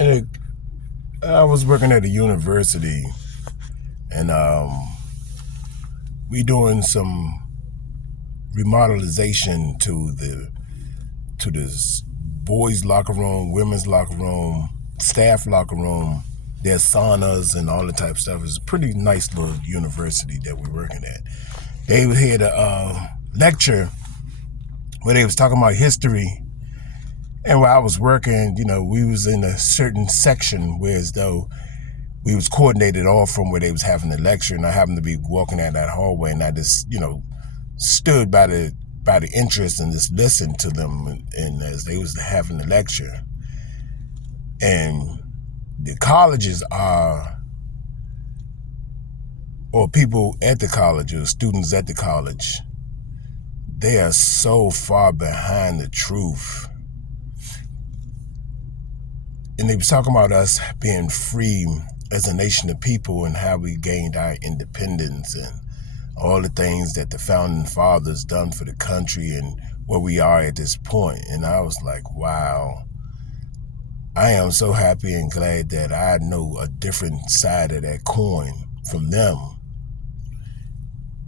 And I was working at a university, and we doing some remodelization to this boys' locker room, women's locker room, staff locker room. There's saunas and all the type of stuff. It's a pretty nice little university that we're working at. They had a lecture where they was talking about history. And while I was working, we was in a certain section where as though we was coordinated off from where they was having the lecture, and I happened to be walking down that hallway, and I just, stood by the entrance and just listened to them and as they was having the lecture. And the colleges or people at the college or students at the college, they are so far behind the truth. And they was talking about us being free as a nation of people and how we gained our independence and all the things that the founding fathers done for the country and where we are at this point. And I was like, wow, I am so happy and glad that I know a different side of that coin from them.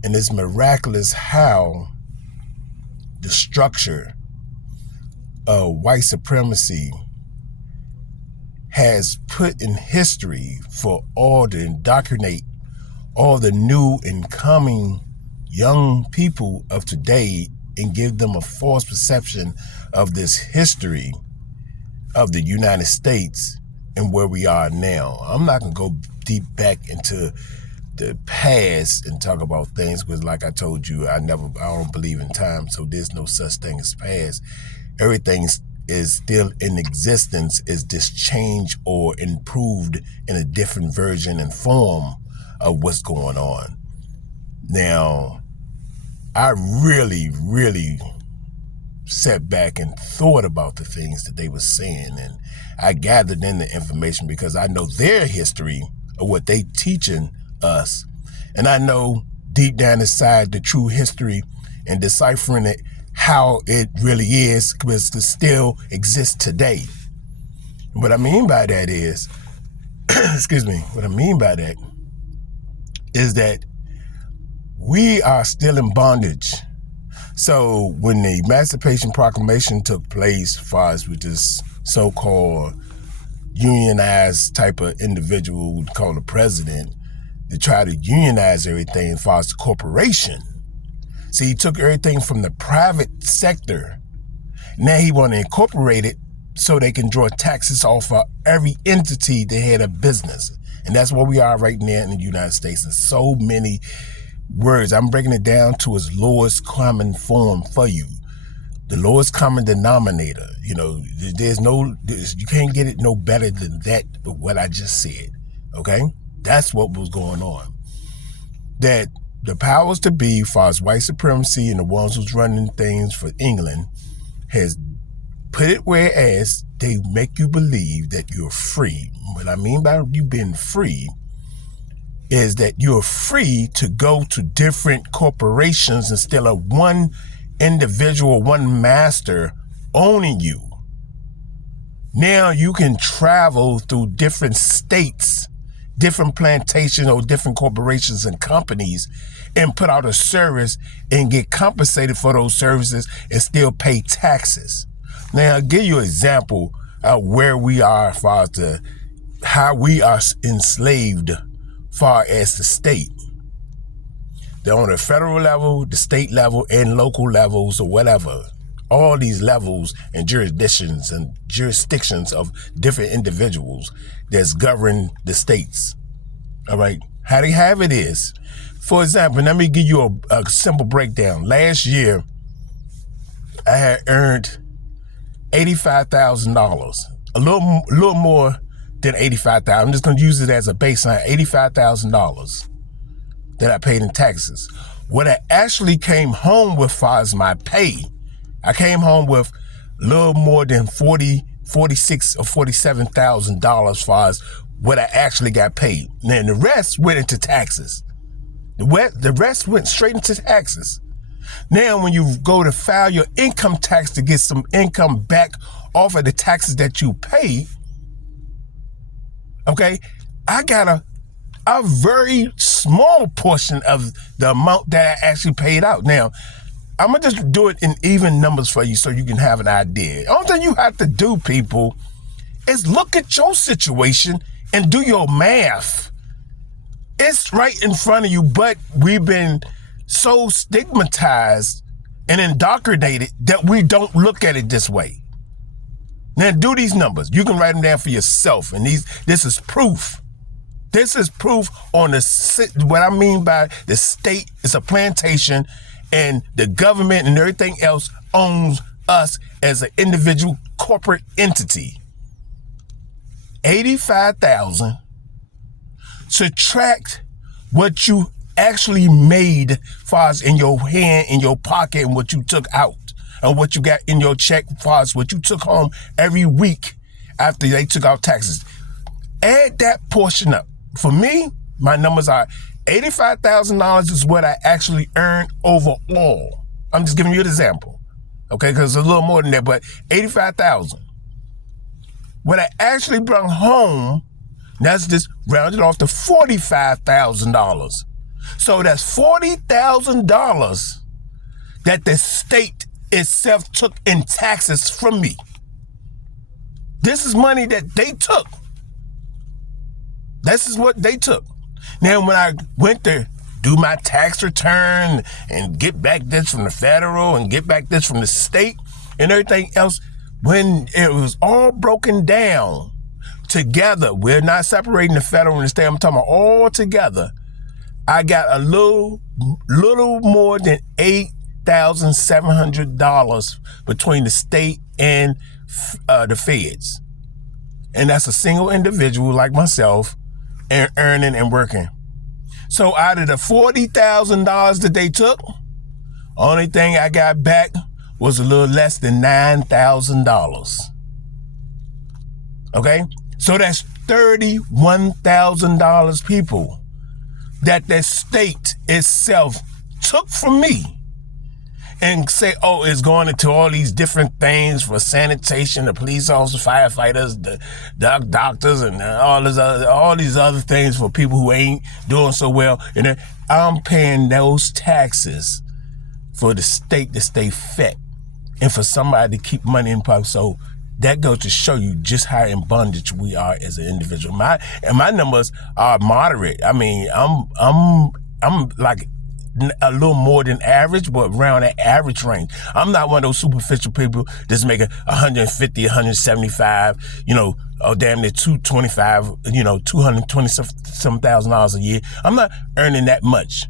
And it's miraculous how the structure of white supremacy has put in history for all to indoctrinate all the new and coming young people of today and give them a false perception of this history of the United States and where we are now. I'm not going to go deep back into the past and talk about things because like I told you, I don't believe in time, so there's no such thing as past. Everything is still in existence, is just changed or improved in a different version and form of what's going on. Now, I really, really sat back and thought about the things that they were saying, and I gathered in the information because I know their history of what they teaching us, and I know deep down inside the true history and deciphering it, how it really is, because it still exists today. What I mean by that is, what I mean by that is that we are still in bondage. So when the Emancipation Proclamation took place, as far as with this so-called unionized type of individual called the president, to try to unionize everything as far as the corporation. See, he took everything from the private sector. Now he want to incorporate it so they can draw taxes off of every entity that had a business. And that's where we are right now in the United States. And so many words. I'm breaking it down to its lowest common form for you. The lowest common denominator. You can't get it no better than that, but what I just said. Okay? That's what was going on. That the powers to be, as far as white supremacy and the ones who's running things for England, has put it whereas they make you believe that you're free. What I mean by you being free is that you're free to go to different corporations instead of one individual, one master owning you. Now you can travel through different states, different plantations or different corporations and companies and put out a service and get compensated for those services and still pay taxes. Now, I'll give you an example of where we are as far as how we are enslaved far as the state. They're on the federal level, the state level, and local levels or whatever. All these levels and jurisdictions of different individuals that's govern the states. All right. How they have it is, for example, let me give you a simple breakdown. Last year, I had earned $85,000, a little more than $85,000. I'm just going to use it as a baseline, $85,000 that I paid in taxes. What I actually came home with as far as my pay, I came home with a little more than $46,000 or $47,000 as far as what I actually got paid. Then the rest went into taxes. The rest went straight into taxes. Now, when you go to file your income tax to get some income back off of the taxes that you paid, Okay? I got a very small portion of the amount that I actually paid out. Now, I'm going to just do it in even numbers for you so you can have an idea. The only thing you have to do, people, is look at your situation and do your math. It's right in front of you, but we've been so stigmatized and indoctrinated that we don't look at it this way. Now, do these numbers. You can write them down for yourself, and this is proof. This is proof on what I mean by the state is a plantation, and the government and everything else owns us as an individual corporate entity. 85,000. Subtract what you actually made far as in your hand, in your pocket, and what you took out, and what you got in your check far as what you took home every week after they took out taxes. Add that portion up. For me, my numbers are $85,000 is what I actually earned overall. I'm just giving you an example, okay? Because it's a little more than that, but $85,000. What I actually brought home, that's just rounded off to $45,000. So that's $40,000 that the state itself took in taxes from me. This is money that they took. This is what they took. Now, when I went to do my tax return and get back this from the federal and get back this from the state and everything else, when it was all broken down together, we're not separating the federal and the state, I'm talking about all together, I got a little more than $8,700 between the state and the feds. And that's a single individual like myself, and earning and working. So out of the $40,000 that they took, only thing I got back was a little less than $9,000. Okay? So that's $31,000, people, that the state itself took from me and say, oh, it's going into all these different things for sanitation, the police officers, firefighters, the doctors, and all these other things for people who ain't doing so well. And I'm paying those taxes for the state to stay fed and for somebody to keep money in pocket. So that goes to show you just how in bondage we are as an individual. My numbers are moderate. I mean, I'm like a little more than average, but around that average range. I'm not one of those superficial people that's making 150, 175, oh damn near 225, $220,000 a year. I'm not earning that much.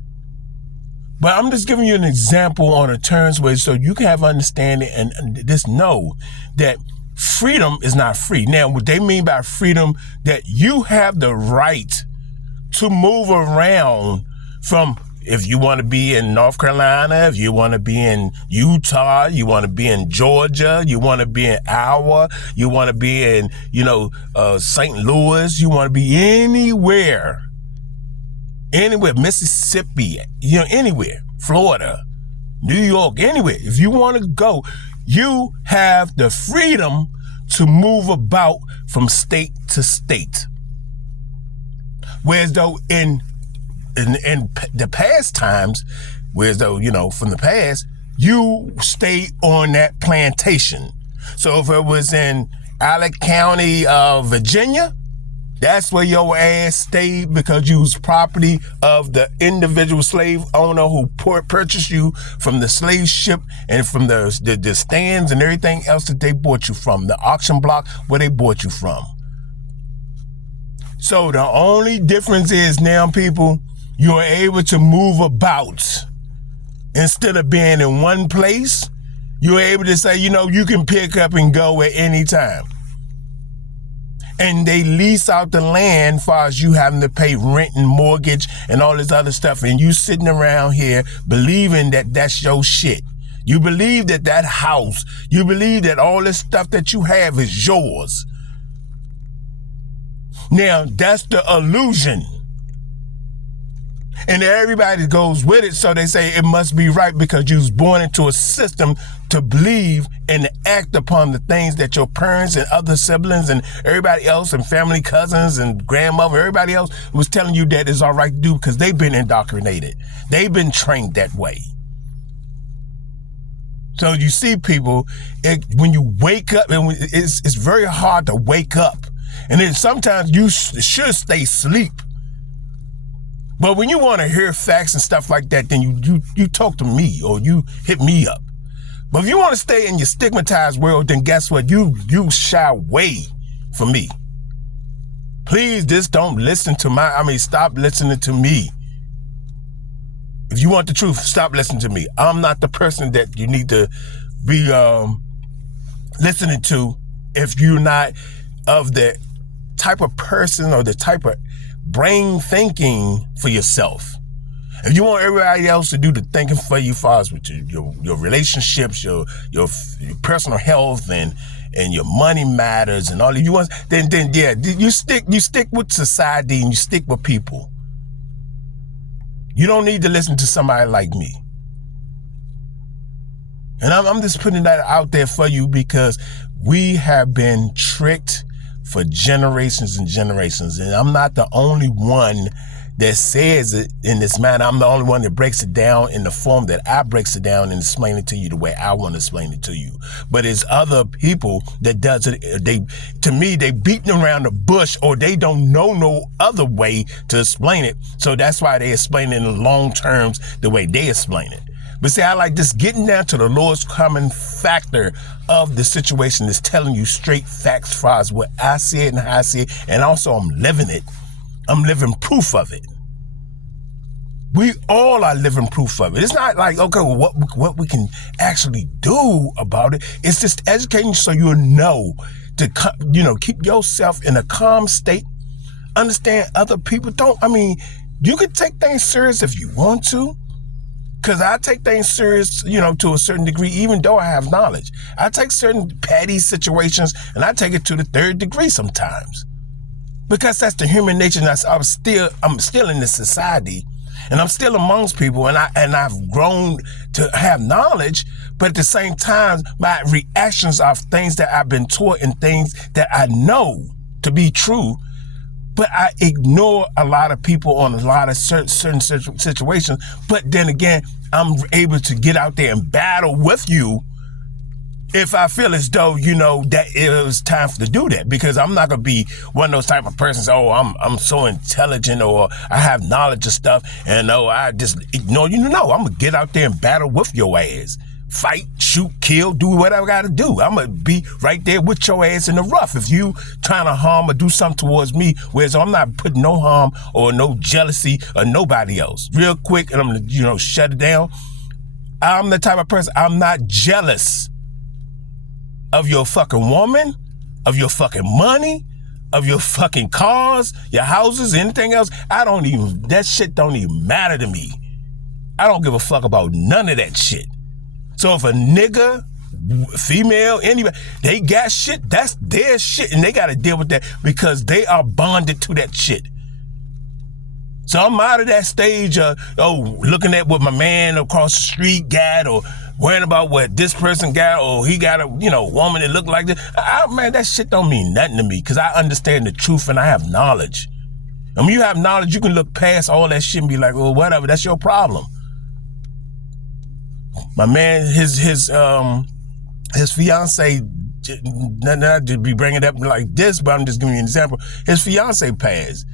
But I'm just giving you an example on the terms where so you can have understanding and just know that freedom is not free. Now, what they mean by freedom, that you have the right to move around from, if you want to be in North Carolina, if you want to be in Utah, you want to be in Georgia, you want to be in Iowa, you want to be in, St. Louis, you want to be anywhere, Mississippi, anywhere, Florida, New York, anywhere. If you want to go, you have the freedom to move about from state to state. Whereas though in the past times, whereas though, from the past, you stay on that plantation. So if it was in Alec County, Virginia, that's where your ass stayed because you was property of the individual slave owner who purchased you from the slave ship and from the stands and everything else that they bought you from, the auction block where they bought you from. So the only difference is now, people, you're able to move about. Instead of being in one place, you're able to say, you can pick up and go at any time. And they lease out the land as far as you having to pay rent and mortgage and all this other stuff. And you sitting around here believing that that's your shit. You believe that house, you believe that all this stuff that you have is yours. Now, that's the illusion. And everybody goes with it, so they say it must be right because you was born into a system to believe and to act upon the things that your parents and other siblings and everybody else and family, cousins and grandmother, everybody else was telling you that is all right to do because they've been indoctrinated. They've been trained that way. So you see people, when you wake up, and it's very hard to wake up. And then sometimes you should stay asleep. But when you want to hear facts and stuff like that, then you talk to me or you hit me up. But if you want to stay in your stigmatized world, then guess what? You shy away from me. Please just don't listen to stop listening to me. If you want the truth, stop listening to me. I'm not the person that you need to be listening to if you're not of the type of person or the type of brain thinking for yourself. If you want everybody else to do the thinking for you, as far as with your relationships, your personal health and your money matters and all of you want, then yeah, you stick with society and you stick with people. You don't need to listen to somebody like me. And I'm just putting that out there for you because we have been tricked for generations and generations. And I'm not the only one that says it in this manner. I'm the only one that breaks it down in the form that I breaks it down and explain it to you the way I want to explain it to you. But it's other people that does it. To me, they beating around the bush or they don't know no other way to explain it. So that's why they explain it in the long terms the way they explain it. But see, I like just getting down to the lowest common factor of the situation is telling you straight facts as far as what I see it and how I see it. And also I'm living it. I'm living proof of it. We all are living proof of it. It's not like, okay, well, what we can actually do about it. It's just educating you so you'll know to, keep yourself in a calm state. Understand other people you can take things serious if you want to. Because I take things serious, to a certain degree, even though I have knowledge. I take certain petty situations and I take it to the third degree sometimes. Because that's the human nature. And I'm still in this society and I'm still amongst people and I've grown to have knowledge, but at the same time, my reactions are things that I've been taught and things that I know to be true. But I ignore a lot of people on a lot of certain situations. But then again, I'm able to get out there and battle with you if I feel as though, that it was time to do that. Because I'm not going to be one of those type of persons, I'm so intelligent or I have knowledge of stuff and I just ignore you. No, I'm going to get out there and battle with your ass. Fight, shoot, kill, do whatever I got to do. I'm going to be right there with your ass in the rough. If you trying to harm or do something towards me, whereas I'm not putting no harm or no jealousy or nobody else. Real quick, and I'm going to, shut it down. I'm the type of person, I'm not jealous of your fucking woman, of your fucking money, of your fucking cars, your houses, anything else. That shit don't even matter to me. I don't give a fuck about none of that shit. So if a nigga, female, anybody, they got shit, that's their shit and they got to deal with that because they are bonded to that shit. So I'm out of that stage of, looking at what my man across the street got or worrying about what this person got or he got a, woman that look like this. Man, that shit don't mean nothing to me because I understand the truth and I have knowledge. And when you have knowledge, you can look past all that shit and be like, well, whatever, that's your problem. My man, his fiance, not to be bringing it up like this, but I'm just giving you an example. His fiance passed.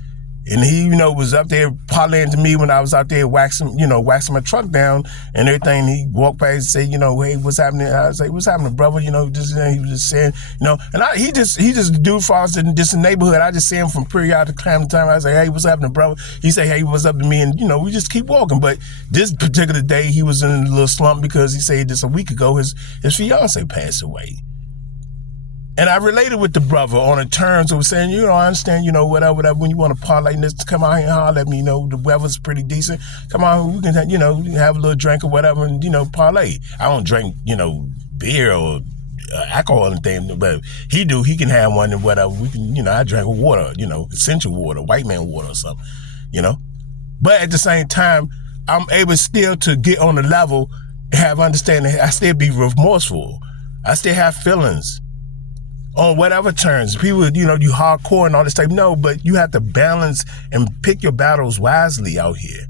And he, was up there parlaying to me when I was out there waxing my truck down and everything. He walked past and said, hey, what's happening? I was like, what's happening, brother? he was just saying, and he just a dude for us in this neighborhood. I just see him from periodic time to time. I say, hey, what's happening, brother? He say, hey, what's up to me? And, we just keep walking. But this particular day, he was in a little slump because he said just a week ago, his fiance passed away. And I related with the brother on the terms of saying, I understand, whatever, when you want to parlay this, come out here and holler at me, the weather's pretty decent. Come on, we can, have a little drink or whatever and, parlay. I don't drink, beer or alcohol and things, but he can have one and whatever. We can, I drink water, essential water, white man water or something, But at the same time, I'm able still to get on the level have understanding. I still be remorseful. I still have feelings on whatever terms. People, you hardcore and all this stuff. No, but you have to balance and pick your battles wisely out here.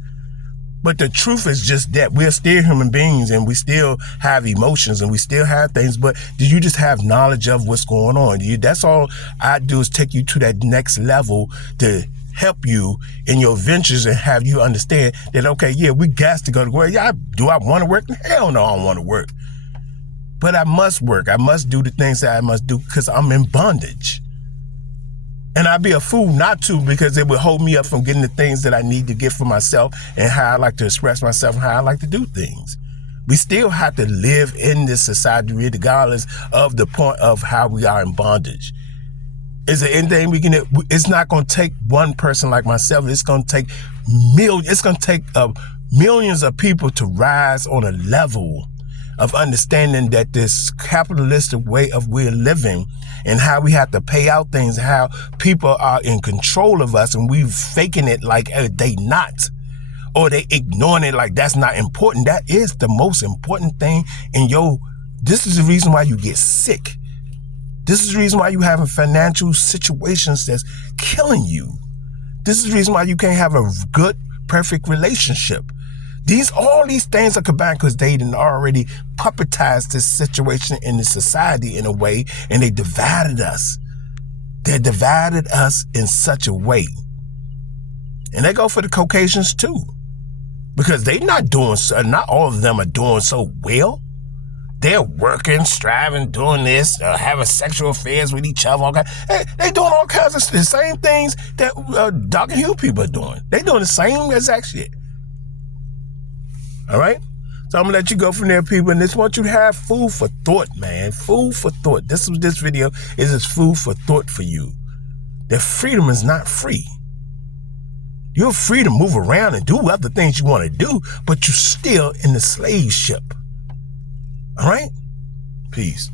But the truth is just that we're still human beings and we still have emotions and we still have things. But do you just have knowledge of what's going on? That's all I do is take you to that next level to help you in your ventures and have you understand that, okay, yeah, we got to go to work. Yeah, do I want to work? Hell no, I don't want to work. But I must work. I must do the things that I must do because I'm in bondage. And I'd be a fool not to, because it would hold me up from getting the things that I need to get for myself and how I like to express myself and how I like to do things. We still have to live in this society regardless of the point of how we are in bondage. Is there anything we can do? It's not going to take one person like myself. It's going to take millions. It's going to take millions of people to rise on a level of understanding that this capitalistic way of we're living and how we have to pay out things, how people are in control of us and we faking it like they not, or they ignoring it like that's not important. That is the most important thing this is the reason why you get sick. This is the reason why you having financial situations that's killing you. This is the reason why you can't have a good, perfect relationship. All these things are combined because they done already puppetized this situation in the society in a way, and they divided us. They divided us in such a way. And they go for the Caucasians too, because not all of them are doing so well. They're working, striving, doing this, having sexual affairs with each other. They doing all kinds of the same things that dark and hue people are doing. They doing the same exact shit. All right? So I'm going to let you go from there, people. And I just want you to have food for thought, man. Food for thought. This video is food for thought for you. That freedom is not free. You're free to move around and do other things you want to do, but you're still in the slave ship. All right? Peace.